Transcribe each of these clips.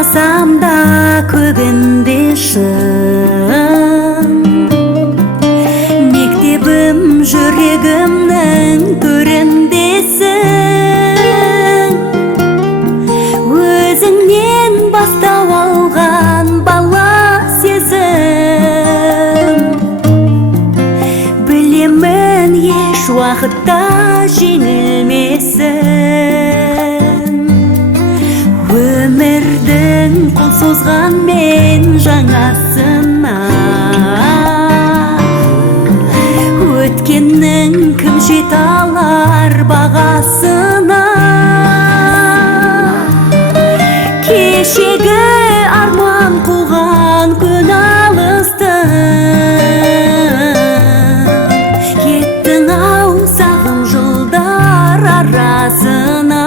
Ойласам да көгінбешім, мектебім жүрегімнің төріндесің. Өзіңнен бастау алған бала сезім, білемін еш уақытта жеңілмесін. Өмірдің қол созған мен жаңасына, өткеннің кім жете алар бағасына. Кешегі арман қуған күн алысты, кеттің ау сағым жылдар арасына.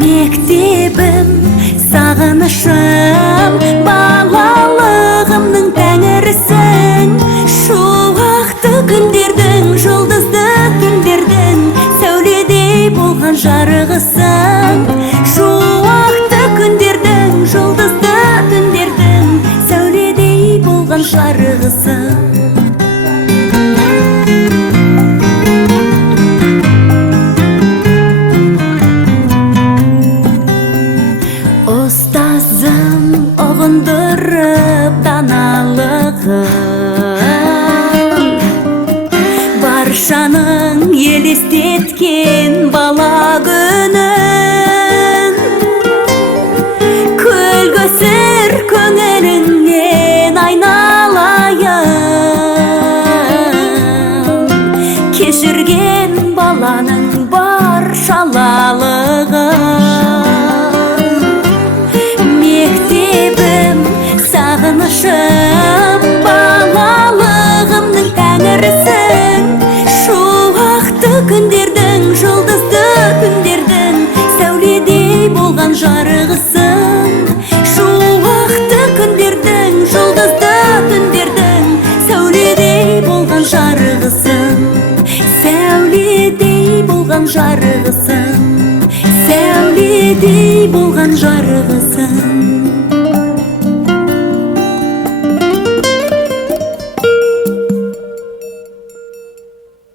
Мектебім, сағынышым, балалығымның тәңірісің. Шуақты күндердің, жұлдызды түндердің сәуледей болған жарығысың. Шуақты күндердің, жұлдызды түндердің сәуледей болған жарығысың. Ұстазым ұғындырып даналығын, баршаның елестеткен бала күнін. Көлгөсір көңіліңнен айналайын, кешірген баланың баршалалығын. Сағынышым, балалығымның тәңірісің. Шуақты күндердің, жұлдызды түндердің сәуледей болған жарығысың. Шуақты күндердің, жұлдызды түндердің сәуледей болған жарығысың. Сәуледей болған жарығысың, сәуледей болған жарығысың.